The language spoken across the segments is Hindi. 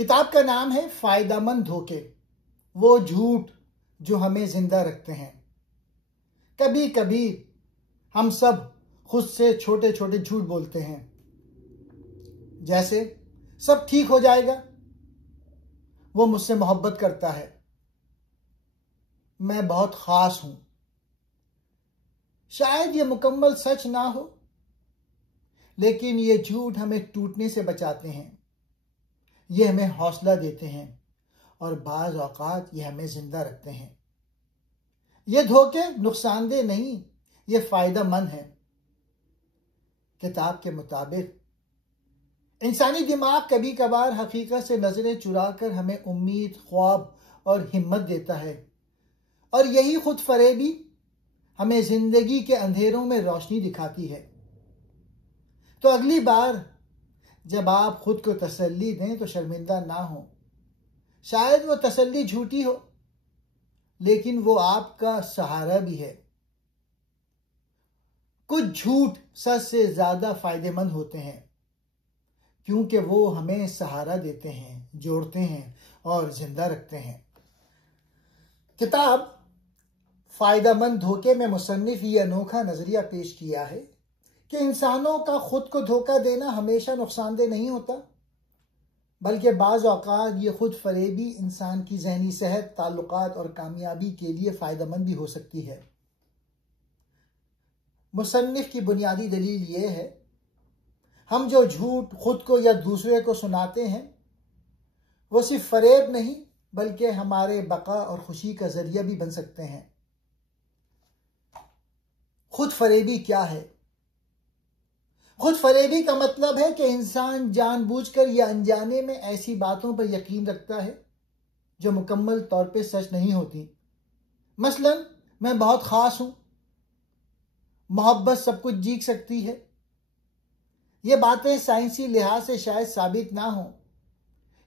किताब का नाम है फायदेमंद धोखे, वो झूठ जो हमें जिंदा रखते हैं। कभी कभी हम सब खुद से छोटे छोटे झूठ बोलते हैं, जैसे सब ठीक हो जाएगा, वो मुझसे मोहब्बत करता है, मैं बहुत खास हूं। शायद ये मुकम्मल सच ना हो, लेकिन ये झूठ हमें टूटने से बचाते हैं, ये हमें हौसला देते हैं और बाज़ औक़ात ये हमें जिंदा रखते हैं। ये धोखे नुकसानदेह नहीं, ये फायदेमंद है। किताब के मुताबिक इंसानी दिमाग कभी कभार हकीकत से नजरें चुराकर हमें उम्मीद, ख्वाब और हिम्मत देता है, और यही खुद फरेबी हमें जिंदगी के अंधेरों में रोशनी दिखाती है। तो अगली बार जब आप खुद को तसल्ली दें तो शर्मिंदा ना हो। शायद वो तसल्ली झूठी हो, लेकिन वो आपका सहारा भी है। कुछ झूठ सच से ज्यादा फायदेमंद होते हैं, क्योंकि वो हमें सहारा देते हैं, जोड़ते हैं और जिंदा रखते हैं। किताब फायदेमंद धोखे में मुसन्निफ ये अनोखा नजरिया पेश किया है कि इंसानों का खुद को धोखा देना हमेशा नुकसानदेह नहीं होता, बल्कि बाज़ औक़ात ये खुद फरेबी इंसान की ज़हनी सेहत, ताल्लुकात और कामयाबी के लिए फ़ायदेमंद भी हो सकती है। मुसन्निफ की बुनियादी दलील ये है, हम जो झूठ खुद को या दूसरे को सुनाते हैं, वो सिर्फ फरेब नहीं बल्कि हमारे बका और खुशी का जरिया भी बन सकते हैं। खुद फरेबी क्या है? खुद फरेबी का मतलब है कि इंसान जानबूझकर या अनजाने में ऐसी बातों पर यकीन रखता है जो मुकम्मल तौर पे सच नहीं होती। मसलन, मैं बहुत खास हूं, मोहब्बत सब कुछ जीत सकती है। ये बातें साइंसी लिहाज से शायद साबित ना हो,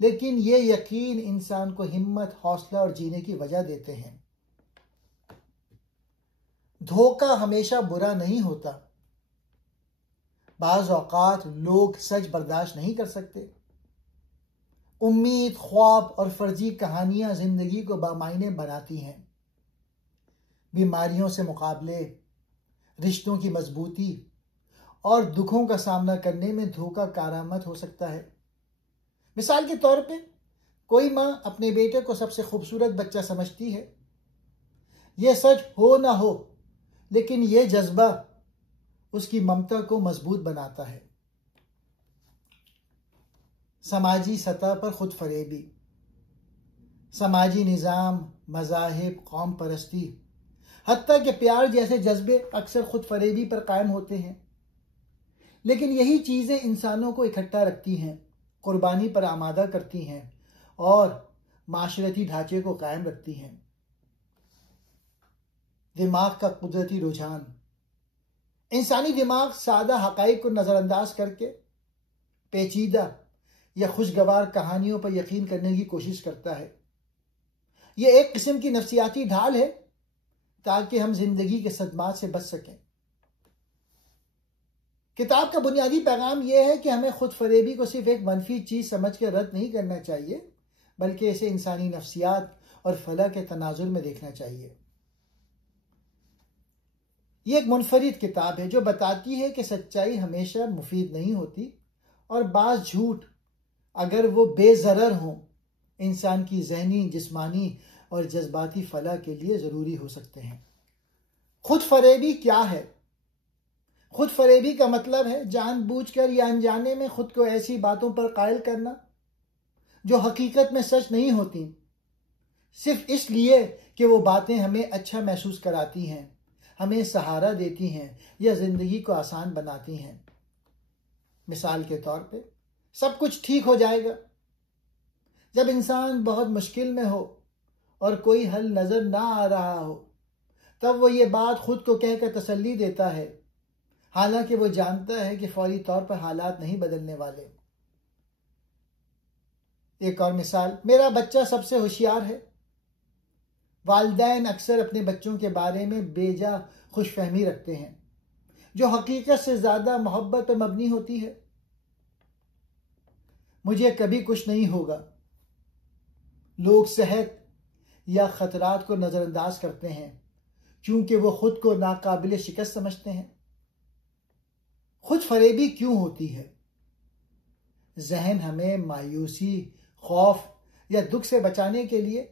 लेकिन ये यकीन इंसान को हिम्मत, हौसला और जीने की वजह देते हैं। धोखा हमेशा बुरा नहीं होता। बाज़ औक़ात लोग सच बर्दाश्त नहीं कर सकते। उम्मीद, ख्वाब और फर्जी कहानियां जिंदगी को बामायने बनाती हैं। बीमारियों से मुकाबले, रिश्तों की मजबूती और दुखों का सामना करने में धोखा कारआमद हो सकता है। मिसाल के तौर पे, कोई माँ अपने बेटे को सबसे खूबसूरत बच्चा समझती है। यह सच हो ना हो, लेकिन यह जज्बा उसकी ममता को मजबूत बनाता है। समाजी सतह पर खुद फरेबी, समाजी निज़ाम, मज़ाहिब, कौम परस्ती, हत्ता के प्यार जैसे जज्बे अक्सर खुद फरेबी पर कायम होते हैं। लेकिन यही चीज़ें इंसानों को इकट्ठा रखती हैं, कुर्बानी पर आमादा करती हैं और माशरती ढांचे को कायम रखती हैं। दिमाग का कुदरती रुझान। इंसानी दिमाग सादा हकाइक को नज़रअंदाज करके पेचीदा या खुशगवार कहानियों पर यकीन करने की कोशिश करता है। यह एक किस्म की नफ्सियाती ढाल है ताकि हम जिंदगी के सदमात से बच सकें। किताब का बुनियादी पैगाम यह है कि हमें खुद फरेबी को सिर्फ एक मनफी चीज समझ के रद्द नहीं करना चाहिए, बल्कि इसे इंसानी नफ्सियात और फलाह के तनाजुर में देखना चाहिए। ये एक मुनफरिद किताब है जो बताती है कि सच्चाई हमेशा मुफीद नहीं होती, और बाज़ झूठ अगर वो बेज़रर हों, इंसान की ज़हनी, जिस्मानी और जज्बाती फलाह के लिए ज़रूरी हो सकते हैं। खुद फरेबी क्या है? खुद फरेबी का मतलब है जानबूझकर या अनजाने में खुद को ऐसी बातों पर कायल करना जो हकीकत में सच नहीं होती, सिर्फ इसलिए कि वो बातें हमें अच्छा महसूस कराती हैं, हमें सहारा देती हैं या जिंदगी को आसान बनाती हैं। मिसाल के तौर पे, सब कुछ ठीक हो जाएगा। जब इंसान बहुत मुश्किल में हो और कोई हल नजर ना आ रहा हो, तब वो ये बात खुद को कहकर तसल्ली देता है, हालांकि वो जानता है कि फौरी तौर पर हालात नहीं बदलने वाले। एक और मिसाल, मेरा बच्चा सबसे होशियार है। वालिदैन अक्सर अपने बच्चों के बारे में बेजा खुशफहमी रखते हैं, जो हकीकत से ज्यादा मोहब्बत पर मबनी होती है। मुझे कभी कुछ नहीं होगा, लोग सेहत या खतरात को नज़रअंदाज करते हैं क्योंकि वो खुद को नाकाबिल शिकस्त समझते हैं। खुद फरेबी क्यों होती है? जहन हमें मायूसी, खौफ या दुख से बचाने के लिए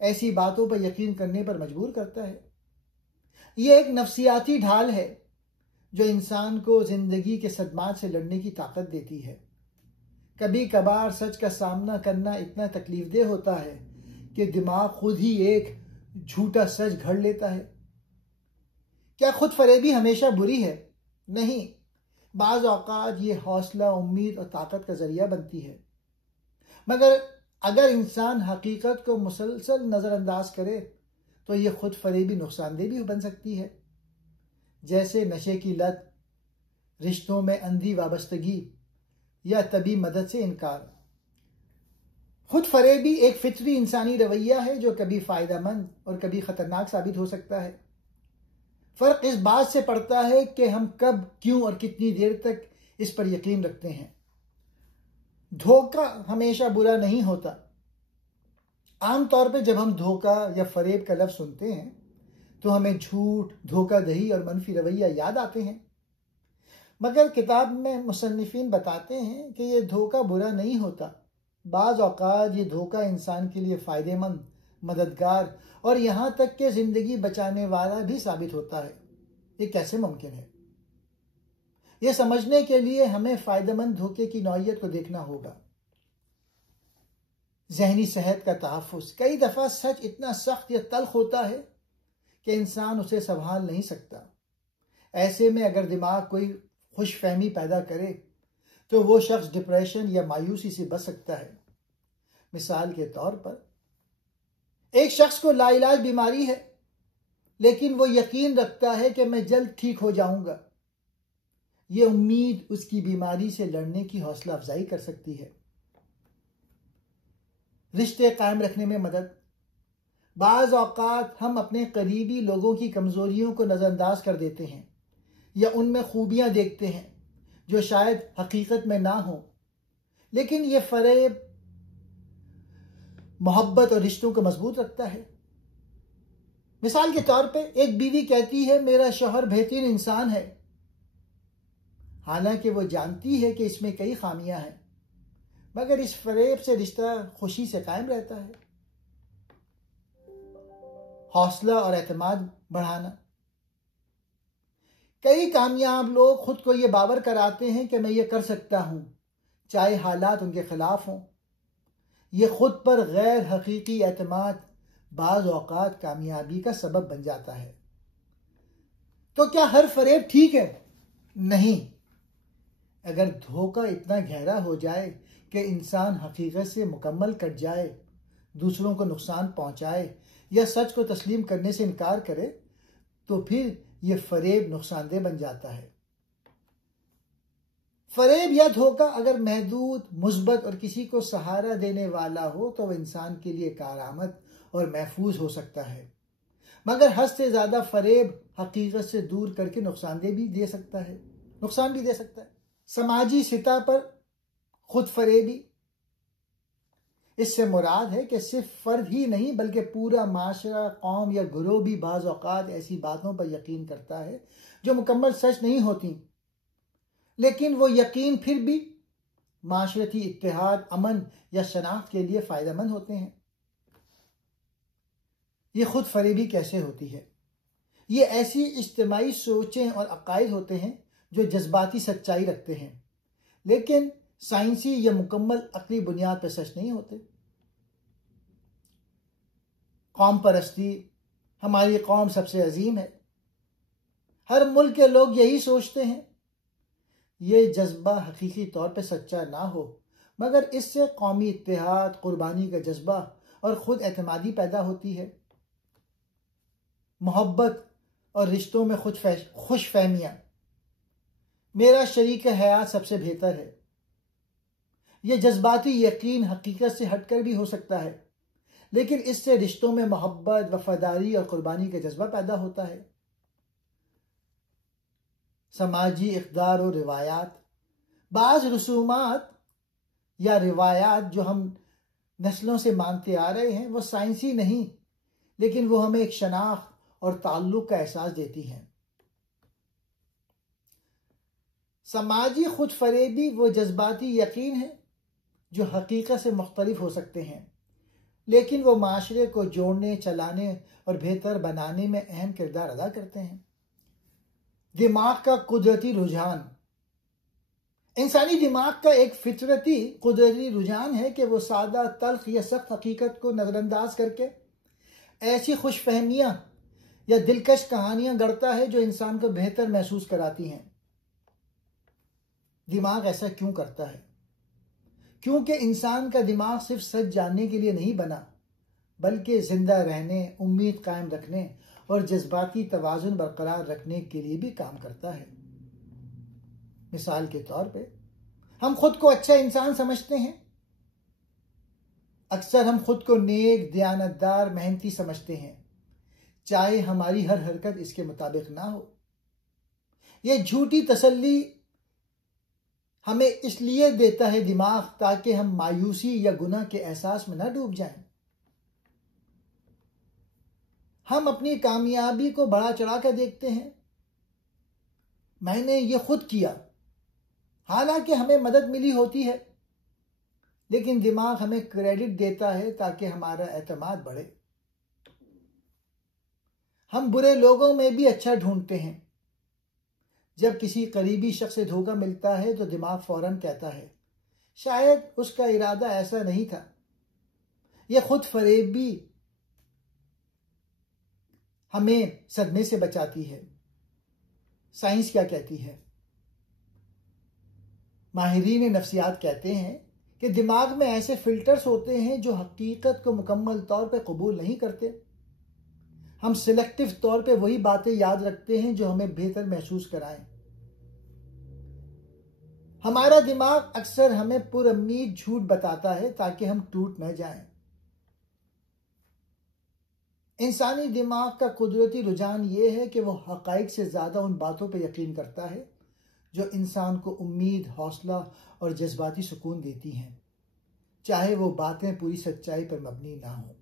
ऐसी बातों पर यकीन करने पर मजबूर करता है। यह एक नफ्सियाती ढाल है जो इंसान को जिंदगी के सदमात से लड़ने की ताकत देती है। कभी कभार सच का सामना करना इतना तकलीफदेह होता है कि दिमाग खुद ही एक झूठा सच घड़ लेता है। क्या खुद फरेबी हमेशा बुरी है? नहीं, बाज़ औक़ात ये हौसला, उम्मीद और ताकत का जरिया बनती है। मगर अगर इंसान हकीकत को मुसलसल नज़रअंदाज करे तो ये खुद फरेबी नुकसानदेह भी बन सकती है, जैसे नशे की लत, रिश्तों में अंधी वाबस्तगी या तबी मदद से इनकार। खुद फरेबी एक फितरी इंसानी रवैया है जो कभी फ़ायदेमंद और कभी ख़तरनाक साबित हो सकता है। फ़र्क इस बात से पड़ता है कि हम कब, क्यों और कितनी देर तक इस पर यकीन रखते हैं। धोखा हमेशा बुरा नहीं होता। आमतौर पर जब हम धोखा या फरेब का लफ्ज़ सुनते हैं तो हमें झूठ, धोखाधड़ी और मनफी रवैया याद आते हैं। मगर किताब में मुसन्निफीन बताते हैं कि यह धोखा बुरा नहीं होता। बाज़ औक़ात ये धोखा इंसान के लिए फ़ायदेमंद, मददगार और यहाँ तक कि ज़िंदगी बचाने वाला भी साबित होता है। ये कैसे मुमकिन है? ये समझने के लिए हमें फ़ायदेमंद धोखे की नौइयत को देखना होगा। ज़हनी सेहत का तहफ़्फ़ुज़। कई दफ़ा सच इतना सख्त या तल्ख़ होता है कि इंसान उसे संभाल नहीं सकता। ऐसे में अगर दिमाग कोई खुशफहमी पैदा करे तो वो शख्स डिप्रेशन या मायूसी से बच सकता है। मिसाल के तौर पर, एक शख्स को लाइलाज बीमारी है लेकिन वो यकीन रखता है कि मैं जल्द ठीक हो जाऊंगा। ये उम्मीद उसकी बीमारी से लड़ने की हौसला अफजाई कर सकती है। रिश्ते कायम रखने में मदद। बाज़ औक़ात हम अपने करीबी लोगों की कमज़ोरियों को नज़रअंदाज कर देते हैं या उनमें खूबियाँ देखते हैं जो शायद हकीकत में ना हो, लेकिन ये फरेब मोहब्बत और रिश्तों को मजबूत रखता है। मिसाल के तौर पे, एक बीवी कहती है मेरा शौहर बेहतरीन इंसान है, हालांकि वो जानती है कि इसमें कई खामियां हैं, मगर इस फरेब से रिश्ता खुशी से कायम रहता है। हौसला और एतमाद बढ़ाना। कई कामयाब लोग खुद को ये बावर कराते हैं कि मैं ये कर सकता हूं, चाहे हालात उनके खिलाफ हों। ये खुद पर गैर हकीकी एतमाद बाज़ औक़ात कामयाबी का सबब बन जाता है। तो क्या हर फरेब ठीक है? नहीं। अगर धोखा इतना गहरा हो जाए कि इंसान हकीकत से मुकम्मल कट जाए, दूसरों को नुकसान पहुंचाए या सच को तस्लीम करने से इनकार करे, तो फिर यह फरेब नुकसानदेह बन जाता है। फरेब या धोखा अगर महदूद, मुस्बत और किसी को सहारा देने वाला हो तो वह इंसान के लिए कारआमद और महफूज हो सकता है, मगर हद से ज़्यादा फरेब हकीकत से दूर करके नुकसान भी दे सकता है। समाजी सतह पर खुद फरेबी, इससे मुराद है कि सिर्फ फर्द ही नहीं बल्कि पूरा माशरा, कौम या गिरोह भी बाज़ औक़ात ऐसी बातों पर यकीन करता है जो मुकम्मल सच नहीं होती, लेकिन वो यकीन फिर भी माशरती इत्तेहाद, अमन या शनाख्त के लिए फ़ायदेमंद होते हैं। ये खुद फरेबी कैसे होती है? ये ऐसी इज्तिमाई सोचें और अकायद होते हैं जो जज्बाती सच्चाई रखते हैं, लेकिन साइंसी या मुकम्मल अक़ली बुनियाद पर सच नहीं होते। कौम परस्ती। हमारी कौम सबसे अजीम है। हर मुल्क के लोग यही सोचते हैं। ये जज्बा हकीकी तौर पर सच्चा ना हो, मगर इससे कौमी इत्तेहाद, कुर्बानी का जज्बा और खुद एतमादी पैदा होती है। मोहब्बत और रिश्तों में खुश फहमियाँ। मेरा शरीक हयात सबसे बेहतर है। यह जज्बाती यकीन हकीकत से हटकर भी हो सकता है, लेकिन इससे रिश्तों में मोहब्बत, वफादारी और कुर्बानी का जज्बा पैदा होता है। समाजी इक़दार और रिवायात। बाज़ रसूमात या रिवायात जो हम नस्लों से मानते आ रहे हैं वो साइंसी नहीं, लेकिन वो हमें एक शनाख्त और ताल्लुक का एहसास देती हैं। समाजी खुद फरेबी वो जज्बाती यकीन है जो हकीकत से मुख्तलिफ हो सकते हैं, लेकिन वो माशरे को जोड़ने, चलाने और बेहतर बनाने में अहम किरदार अदा करते हैं। दिमाग का कुदरती रुझान। इंसानी दिमाग का एक फितरती कुदरती रुझान है कि वो सादा, तल्ख या सख्त हकीकत को नज़रअंदाज करके ऐसी खुशफहमियां या दिलकश कहानियां गढ़ता है जो इंसान को बेहतर महसूस कराती हैं। दिमाग ऐसा क्यों करता है? क्योंकि इंसान का दिमाग सिर्फ सच जानने के लिए नहीं बना, बल्कि जिंदा रहने, उम्मीद कायम रखने और जज्बाती तवाजुन बरकरार रखने के लिए भी काम करता है। मिसाल के तौर पे हम खुद को अच्छा इंसान समझते हैं। अक्सर हम खुद को नेक, दयानतदार, मेहनती समझते हैं, चाहे हमारी हर हरकत इसके मुताबिक ना हो। यह झूठी तसल्ली हमें इसलिए देता है दिमाग, ताकि हम मायूसी या गुनाह के एहसास में न डूब जाएं। हम अपनी कामयाबी को बढ़ा चढ़ा कर देखते हैं। मैंने ये खुद किया, हालांकि हमें मदद मिली होती है, लेकिन दिमाग हमें क्रेडिट देता है ताकि हमारा एतमाद बढ़े। हम बुरे लोगों में भी अच्छा ढूंढते हैं। जब किसी करीबी शख्स से धोखा मिलता है तो दिमाग फौरन कहता है, शायद उसका इरादा ऐसा नहीं था। यह खुद फरेबी हमें सदमे से बचाती है। साइंस क्या कहती है? माहिरीन नफ्सियात कहते हैं कि दिमाग में ऐसे फिल्टर्स होते हैं जो हकीकत को मुकम्मल तौर पर कबूल नहीं करते। हम सिलेक्टिव तौर पे वही बातें याद रखते हैं जो हमें बेहतर महसूस कराएं। हमारा दिमाग अक्सर हमें पुरउम्मीद झूठ बताता है ताकि हम टूट न जाएं। इंसानी दिमाग का कुदरती रुझान ये है कि वो हकाइक से ज्यादा उन बातों पर यकीन करता है जो इंसान को उम्मीद, हौसला और जज्बाती सुकून देती हैं, चाहे वो बातें पूरी सच्चाई पर मबनी ना हो।